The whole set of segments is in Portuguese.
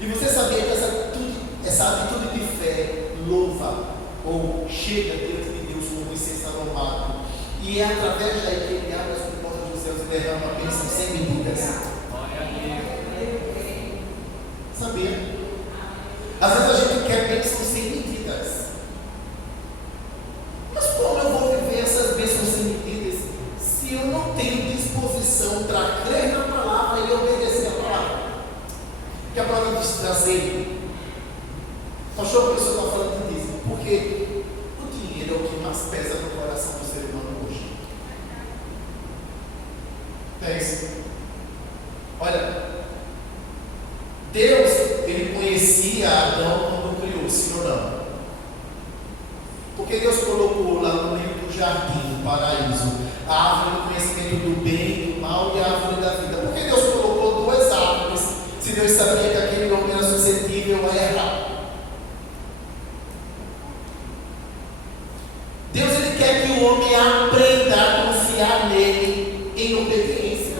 E você sabia que essa atitude de fé louva ou chega diante de Deus como um incenso aromado, e é através daí que ele abre as portas dos céus e derrama a bênção sem medidas. Sabia? Às vezes a gente quer bênçãos sem medidas. Mas como eu vou viver essas bênçãos sem medidas se eu não tenho disposição para crer na palavra e obedecer a palavra? Que a palavra diz trazer. Pastor, por isso eu estou falando disso, porque o dinheiro é o que mais pesa no coração do ser humano hoje. É isso. Olha, Deus, ele conhecia Adão quando criou, sim ou não? Porque Deus colocou lá no meio do jardim, do paraíso, a árvore do conhecimento do bem e do mal e a árvore da vida. Por que Deus colocou duas árvores, se Deus sabia que aquele homem era suscetível a errar? Deus, ele quer que o homem aprenda a confiar nele em obediência.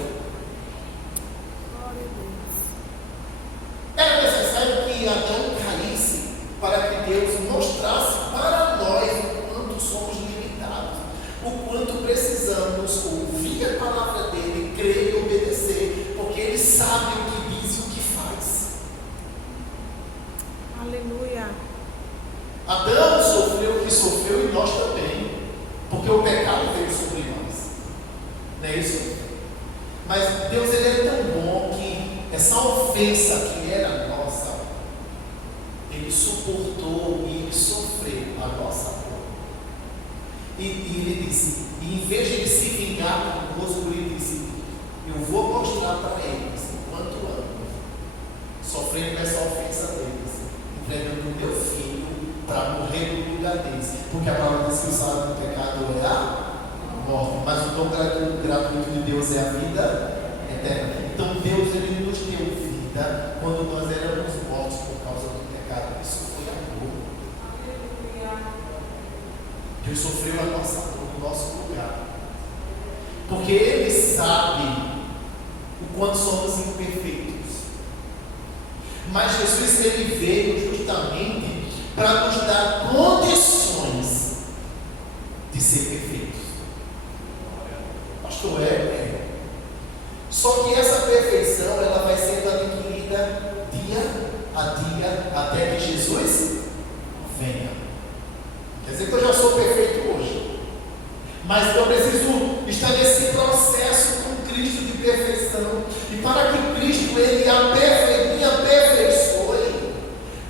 Era necessário que Adão caísse para que Deus mostrasse para nós o quanto somos limitados, o quanto precisamos ouvir a palavra dele, crer e obedecer, porque ele sabe o que diz e o que faz. Aleluia. Adão sofreu o que sofreu e nós também, porque o pecado veio sobre nós, não é isso? Mas Deus, ele é tão bom que essa ofensa que era nossa, ele suportou e ele sofreu a nossa dor. E ele disse, e em vez de ele se vingar conosco, ele disse, eu vou mostrar para eles o quanto amo, sofrendo essa ofensa deles, entregando o meu filho para morrer no lugar deles, porque a palavra diz que o salário do pecado é a morte, mas o dom gratuito de Deus é a vida eterna. Então Deus, ele nos deu vida quando nós éramos mortos por causa do pecado. Isso foi amor. Deus sofreu a nossa dor no nosso lugar, porque ele sabe o quanto somos imperfeitos. Mas Jesus, ele veio justamente para nos dar condições de ser perfeitos. Pastor, só que essa perfeição, ela vai sendo adquirida dia a dia, até que Jesus venha. Quer dizer que eu já sou perfeito hoje, mas eu preciso estar nesse processo com Cristo de perfeição, e para que Cristo, ele me aperfeiçoe,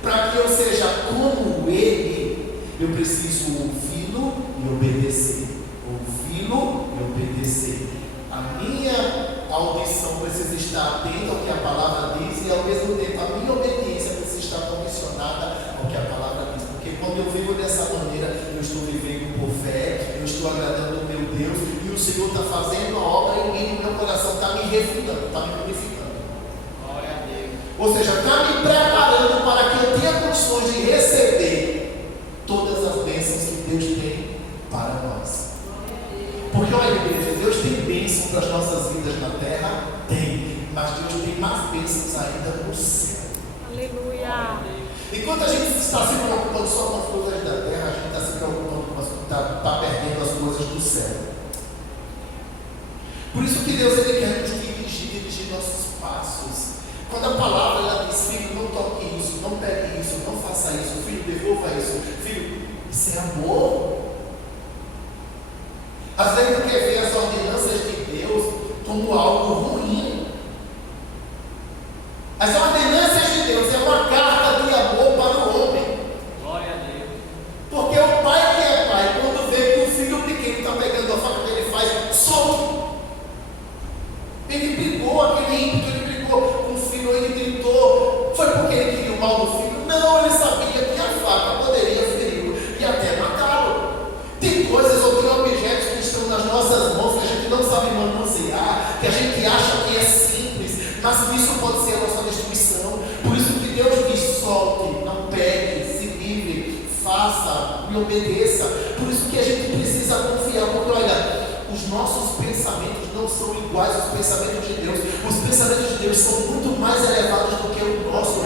para que eu seja como ele, eu preciso ouvi-lo e obedecer. Ouvi-lo e obedecer. A minha audição precisa estar atenta ao que a palavra diz, e ao mesmo tempo a minha obediência precisa estar condicionada ao que a palavra diz. Porque quando eu vivo dessa maneira, eu estou vivendo por fé, eu estou agradando o meu Deus, e o Senhor está fazendo a obra em mim, no meu coração, está me refinando, está me purificando. Ou seja, está me preparando para que eu tenha condições de receber todas as bênçãos que Deus tem para nós. Porque olha, igreja, Deus tem bênção para as nossas vidas na terra? Tem. Mas Deus tem mais bênçãos ainda no céu. Aleluia. Enquanto a gente está se preocupando só com as coisas da terra, a gente está se preocupando com está perdendo as coisas do céu. Por isso que Deus, ele quer nos dirigir nossos passos. Quando a palavra, ela diz, filho, não toque isso, não pegue isso, não faça isso, filho, devolva isso, filho, isso é amor. Às vezes tu quer ver as ordenanças de Deus como algo ruim. As ordenanças de Deus é uma carta de amor para o homem. Glória a Deus. Porque o pai que é pai, quando vê que o filho pequeno está pegando a faca que ele faz, solte. Ele brigou, aquele ímpeto, ele brigou com o filho, ele gritou. Foi porque ele queria o mal do filho? Não, ele sabia que a faca poderia feri-lo e até matá-lo. Tem coisas ou tem objetos que estão nas nossas mãos que a gente não sabe manusear, que a gente acha que é simples, mas que isso pode ser a nossa destruição. Por isso que Deus diz, solte, não pegue, se livre, faça, me obedeça. Por isso que a gente precisa confiar, porque olha, os nossos pensamentos não são iguais aos pensamentos de Deus. Os pensamentos de Deus são muito mais elevados do que o nosso.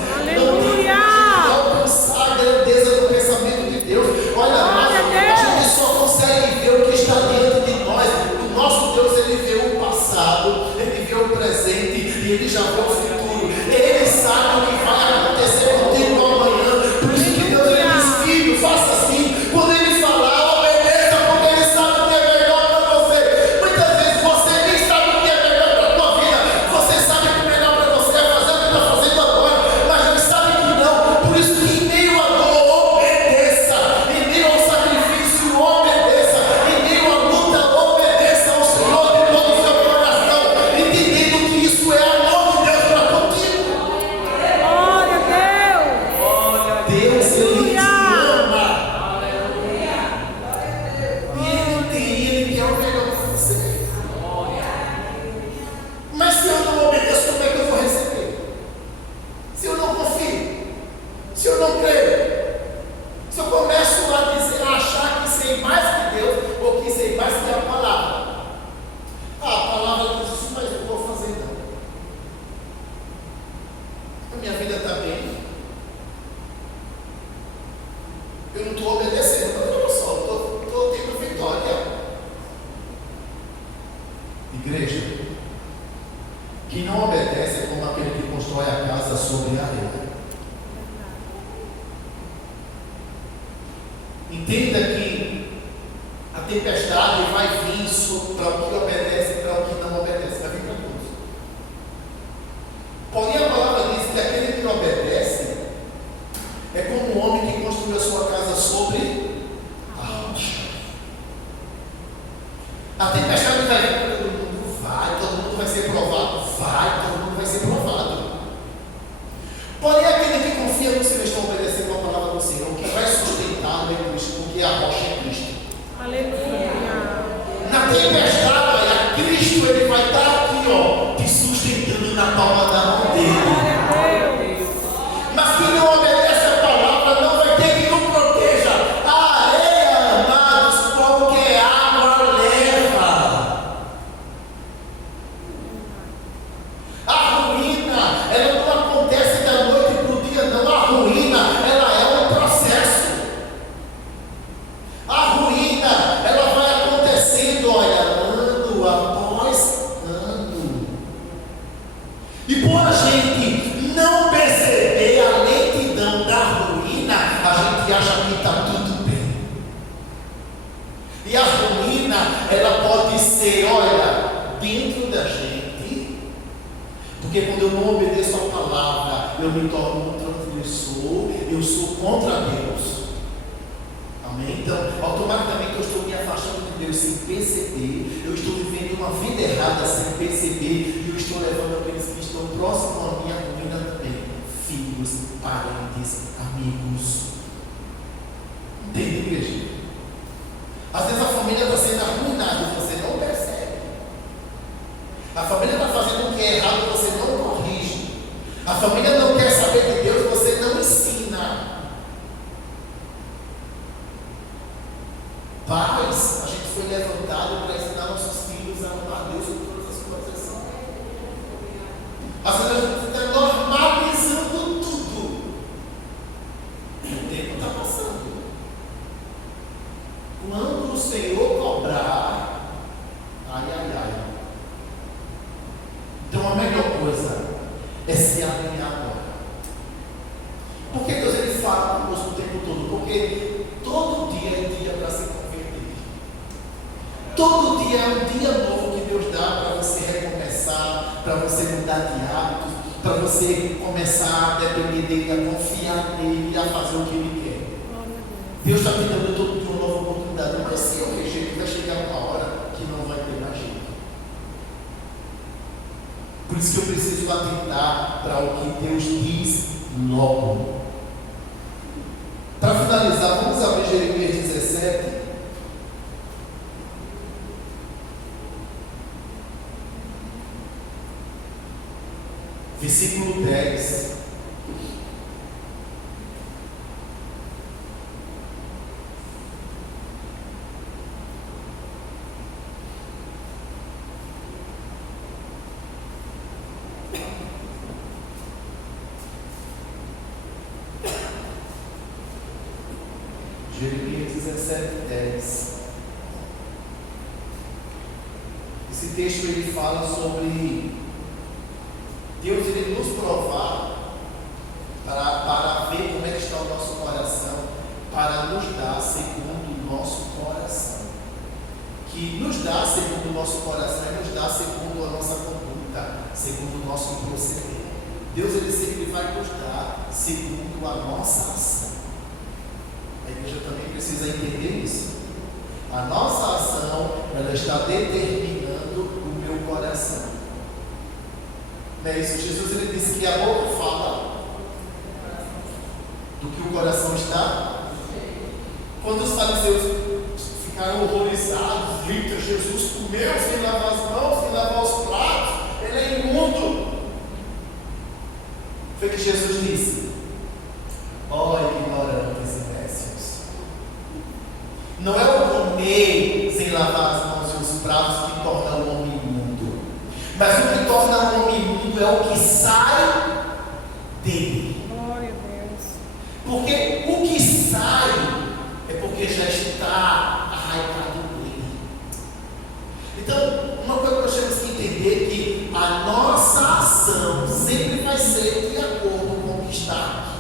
já vê o futuro. Ele sabe o que vai acontecer contigo amanhã. Por isso que Deus ele diz, filho, faça assim. Quando ele falar, obedeça, porque ele sabe o que é melhor para você. Muitas vezes você nem sabe o que é melhor para a tua vida. Você sabe que o melhor para você é fazer o que está fazendo agora, mas ele sabe que não. Por isso que em meio à dor, obedeça. Em meio ao sacrifício, obedeça. Em meio à luta, obedeça ao Senhor de todo o seu coração, entendendo que isso é amor de Deus para contigo. Glória a Deus. Deus, ele te ama. E ele quer o melhor para você. Mas se eu não obedeço, como é que eu vou receber? Se eu não confio, se eu não creio, se eu começo a dizer, a achar que sei mais que Deus, ou que sei mais que a palavra. Ah, a palavra diz isso, mas eu não vou fazer não. A minha vida está bem. Eu não estou obedecendo, mas olha só, estou tendo vitória. Igreja, quem não obedece é como aquele que constrói a casa sobre a areia. Entenda que a tempestade vai vir para o que obedece e para o que não obedece. Vai vir para todos. Porém, a palavra diz que aquele que não obedece é como um homem que construiu a sua casa sobre a rocha. A tempestade vai vir para todo mundo, todo mundo vai ser provado, todo mundo vai ser provado. Porém, aquele que confia no Senhor está obedecendo a palavra do Senhor, que vai sustentá-lo é Cristo, porque a rocha é Cristo. Aleluia. Na tempestade, olha, Cristo ele vai estar aqui, ó, te sustentando na palma da mão dele. Glória a Deus. Mas quem não obedece a palavra não vai ter que nos proteja. A areia, amados, qualquer água leva. A ruína, ela não acontece da noite para o dia, não. A ruína, ela é um processo. A ruína, ela vai acontecendo, olha, ano após ano. E por a gente não perceber a lentidão da ruína, a gente acha que está tudo bem. E a ruína, ela pode ser, olha, dentro da gente, porque quando eu não obedeço a palavra, eu me torno um transgressor, eu sou contra Deus. Amém? Então, automaticamente eu estou me afastando de Deus sem perceber, eu estou vivendo uma vida errada sem perceber, e eu estou levando aqueles que estão próximos à minha ruína também, filhos, parentes, amigos. Entende, igreja? Às vezes a família está sendo arruinada e você não percebe. A família está fazendo o que é errado e você não corrige. A família não quer saber de Deus e você não ensina. Pais, a gente foi levantado para ensinar nossos filhos a amar Deus em todas as coisas. Às vezes a gente está normalizando tudo. O tempo está passando. Quando o Senhor cobrar, ai. Então a melhor coisa é se alinhar agora. Por que Deus ele fala conosco o tempo todo? Porque todo dia é dia para se converter. Todo dia é um dia novo que Deus dá para você recomeçar, para você mudar de hábitos, para você começar a depender dele, a confiar nele, a fazer o que ele quer. Deus está me dando todo dia uma nova oportunidade, mas se eu rejeito, vai chegar uma hora que não vai ter mais jeito. Por isso que eu preciso atentar para o que Deus diz logo. Para finalizar, vamos abrir Jeremias 17. Versículo 10. Jeremias 17, 10. Esse texto ele fala sobre Deus ele nos provar para ver como é que está o nosso coração, para nos dar segundo o nosso coração. Que nos dá segundo o nosso coração e nos dá segundo a nossa conduta, segundo o nosso proceder. Deus ele sempre vai nos dar segundo a nossa ação. A igreja também precisa entender isso. A nossa ação, ela está determinando o meu coração. Não é isso? Jesus ele disse que a boca fala do que o coração está. Quando os fariseus ficaram horrorizados, eita, Jesus comeu sem lavar as mãos, sem lavar os pratos, ele é imundo. Foi que Jesus disse: ó ignorantes e nécios, não é o comer sem lavar as mãos e os pratos que torna o homem imundo, mas o que torna o homem imundo é o que sai dele. Glória a Deus. Porque o que sai é porque já está arraigado nele. Então, uma coisa que nós temos que entender é que a nossa ação sempre vai ser de acordo com o que está aqui.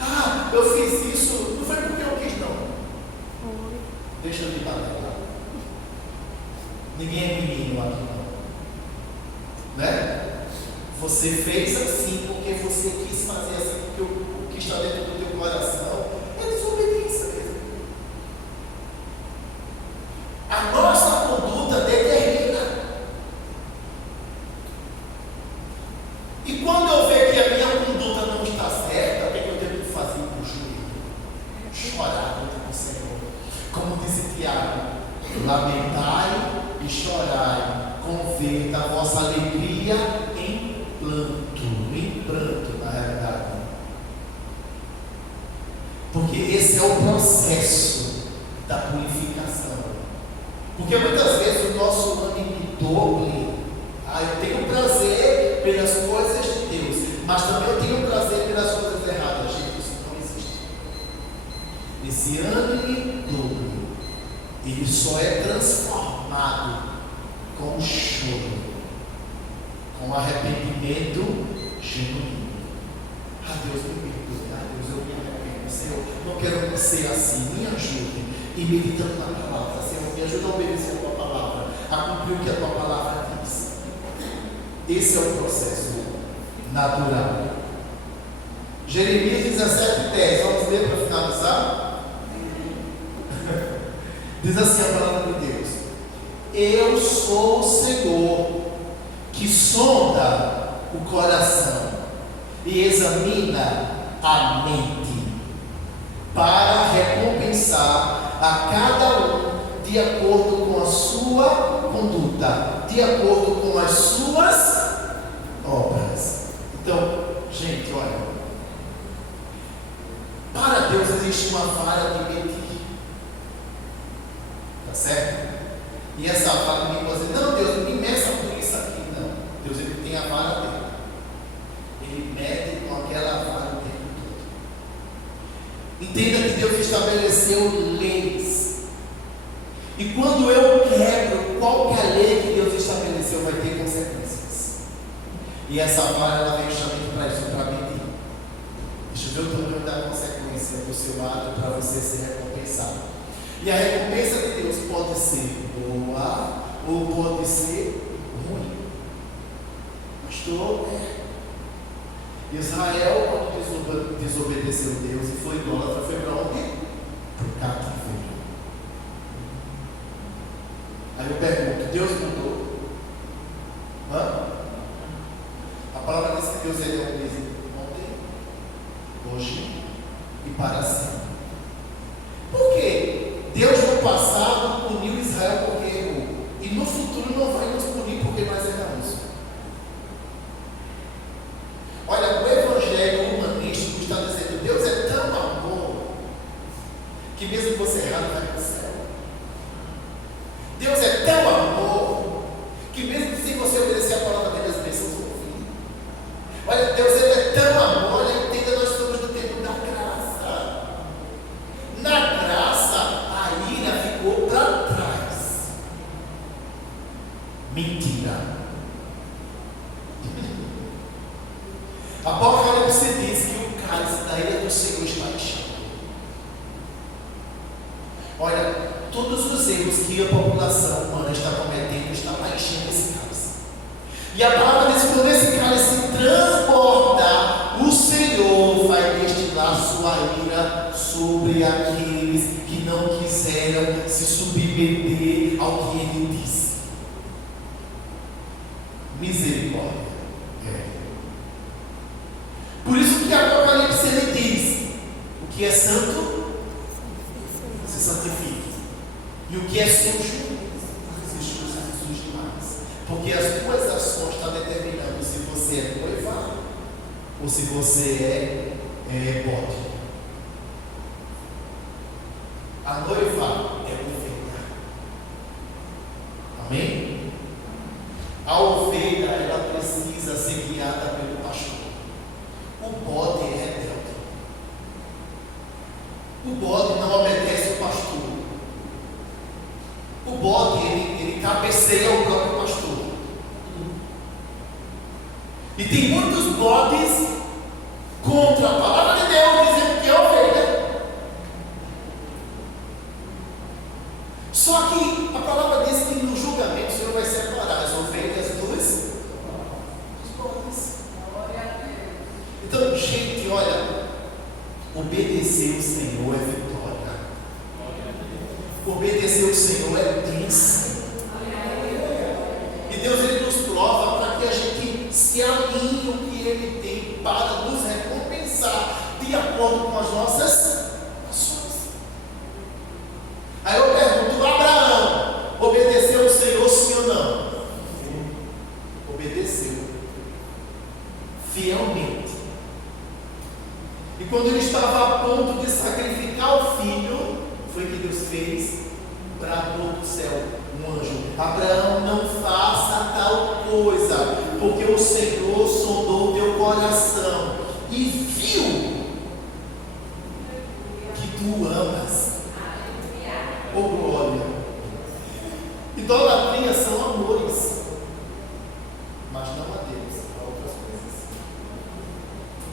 Ah, eu fiz isso, não foi porque eu quis, não. Deixa eu me bater lá. Ninguém é menino aqui, não. Né? Você fez assim porque você quis fazer assim, porque o que está dentro do teu coração é desobediência mesmo. A nossa conduta determina. E quando eu ver que a minha conduta não está certa, o que eu tenho que fazer com o joelho? Chorar diante do Senhor. Como disse Tiago: lamentai e chorai, converta a vossa alegria em pranto, na realidade. Porque esse é o processo da purificação. Porque muitas vezes o nosso ânimo doble. Eu tenho prazer pelas coisas de Deus, mas também eu tenho prazer pelas coisas erradas. Gente, isso não existe. Esse ânimo doble, ele só é transformado com choro, com arrependimento genuíno. Deus me perdoe, Deus, eu me arrependo, Senhor, não quero ser assim, me ajude. E meditando na palavra, Senhor, me ajuda a obedecer a tua palavra, a cumprir o que a tua palavra diz. Esse é o processo natural. Jeremias 17:10, vamos ler para finalizar? Diz assim a palavra de Deus: eu sou o Senhor que sonda o coração e examina a mente, para recompensar a cada um de acordo com a sua conduta, de acordo com as suas obras. Então, gente, olha, para Deus existe uma vara de medir, tá certo? E essa vara ninguém pode dizer: não, Deus, me meça por isso aqui. Não, Deus ele tem a vara dele, ele mede com aquela vara o tempo todo. Entenda que Deus estabeleceu leis. E quando eu quebro qualquer lei que Deus estabeleceu, vai ter consequências. E essa vara ela vem justamente para isso, para medir. Deixa eu ver o tamanho da consequência do seu ato para você ser recompensado. E a recompensa de Deus pode ser boa ou pode ser ruim. Pastor, Israel, quando desobedeceu a Deus e foi idólatra, foi para onde? Para o cativeiro. Aí eu pergunto: Deus mudou? A palavra diz que Deus ele é o mesmo ontem, hoje e para sempre. Por quê? Deus no passado puniu Israel porque errou, e no futuro não vai nos punir porque nós erramos. Olha, o evangelho humanístico está dizendo: Deus é tão amor que mesmo que você errar, vai para o céu. Deus é tão amor que mesmo que se você obedecer a palavra dele, as bênçãos vão vir. Olha, Deus ele é tão amor, olha, entenda, nós estamos no tempo da graça. Na graça, a ira ficou para trás. Mentira. Apocalipse diz que o cálice da ira do Senhor está enchendo. Olha, todos os erros que a população humana está cometendo está lá enchendo esse cálice. E a palavra diz que quando esse cálice transbordar, o Senhor vai destilar sua ira sobre aqueles que não quiseram se submeter ao que ele disse. Misericórdia. Por isso que Apocalipse ele diz: o que é santo se santifique, e o que é sujo se suje mais, porque as tuas ações estão determinando se você é noiva ou se você é bode. A noiva é ovelha. Amém? A ovelha ela precisa ser guiada pelo pastor. O bode é rebelde. O bode não obedece ao pastor. O bode ele cabeceia o próprio pastor. E tem muitos bodes contra a palavra de Deus, dizendo que é ovelha. Só que a palavra diz que no julgamento o Senhor vai separar as ovelhas dos bodes. Então, gente, olha, obedecer o Senhor é vitória. Obedecer o Senhor é bênção. E Deus ele nos prova para que a gente se alinhe o que Ele tem para nos recompensar de acordo com as nossas ações. Aí eu pergunto: Abraão obedeceu o Senhor, sim ou não? Obedeceu fielmente. E quando ele estava a ponto de sacrificar o filho, foi que Deus fez, bradou do céu um anjo: Abraão, não faça tal coisa, porque o Senhor sondou o teu coração e viu que tu amas. Oh glória! Idolatria são amores, mas não a Deus, a outras coisas.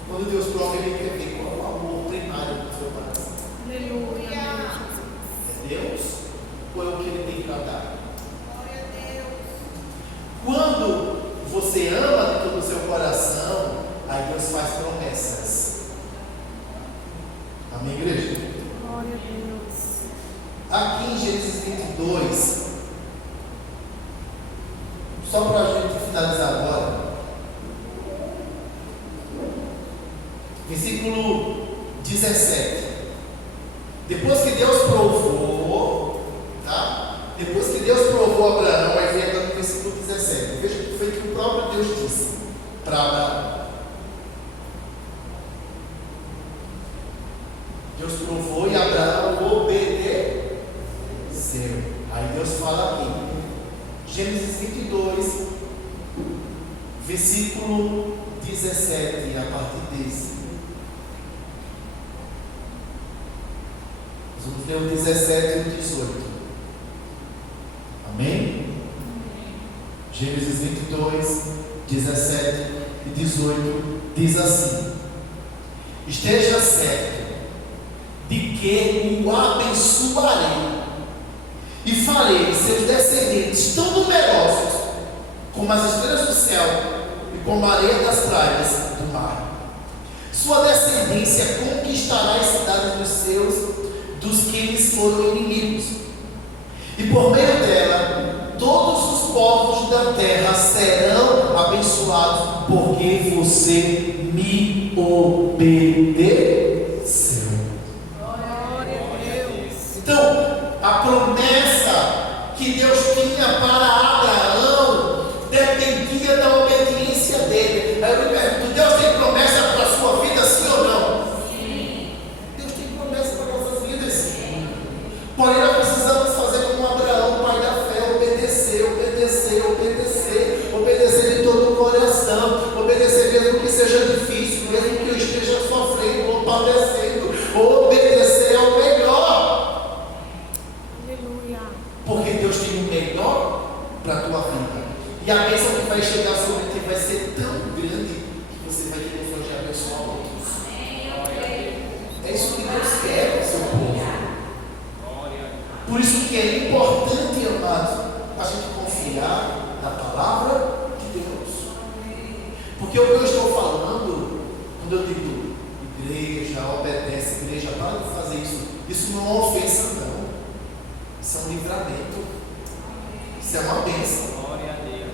Quando Deus prova, Ele quer ver qual é o amor primário do seu coração. Aleluia. É Deus ou é o que Ele tem para dar? Glória a Deus. Quando você ama de todo o seu coração, aí Deus faz promessas. Amém, igreja? Glória a Deus. Aqui em Gênesis 22, só para a gente finalizar agora, versículo 17. Depois que Deus provou, tá? Depois que Deus provou Abraão, aí vem agora no versículo 17. Veja o que foi que o próprio Deus disse para Abraão. Deus provou e Abraão obedeceu. Aí Deus fala aqui, Gênesis 22, versículo 17, a partir desse. Vamos ler o 17 e o 18. Amém? Gênesis 22, 17 e 18 diz assim: esteja certo de que o abençoarei e farei seus descendentes tão numerosos como as estrelas do céu e como a areia das praias do mar. Sua descendência conquistará as cidades dos que lhes foram inimigos, e por meio dela todos os povos da terra serão abençoados, porque você me obedeceu. Glória a Deus. Então, a promessa que Deus tinha para Abraão dependia da obediência dele. Aí eu me pergunto: Deus tem promessa para a sua vida, sim ou não? Sim. Deus tem promessa para nossas vidas, sim. Porém, nós precisamos fazer como Abraão, pai da fé: obedecer de todo o coração, obedecer mesmo que seja difícil, mesmo que eu esteja sofrendo ou padecendo. Obedecer é o melhor. Aleluia. Porque Deus tem o melhor para a tua vida. E a bênção que vai chegar sobre ti vai ser tão grande que você vai querer Porque o que eu estou falando, quando eu digo igreja, obedece, igreja, para de fazer isso não é uma ofensa, não. Isso é um livramento. Isso é uma bênção. Glória a Deus.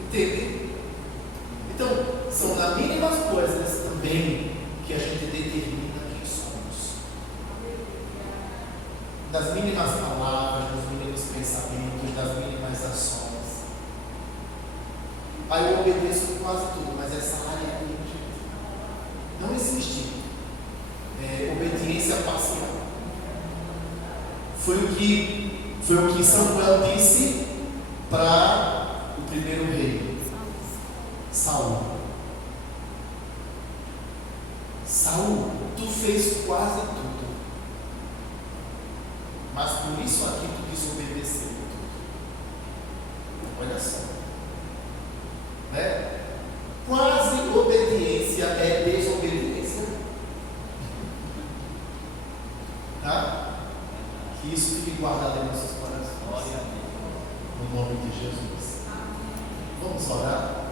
Entende? Então, são nas mínimas coisas também que a gente determina quem somos. Das mínimas palavras, dos mínimos pensamentos, das mínimas ações. Aí eu obedeço quase tudo, mas essa área aí, gente, não existe obediência parcial. Foi o que Samuel disse para o primeiro rei, Saul. Saul, tu fez quase tudo, mas por isso aqui tu desobedeceu tudo. Olha só, né? Quase obediência é desobediência, tá? Que isso fique guardado em nossos corações. Glória a Deus. No nome de Jesus. Vamos orar?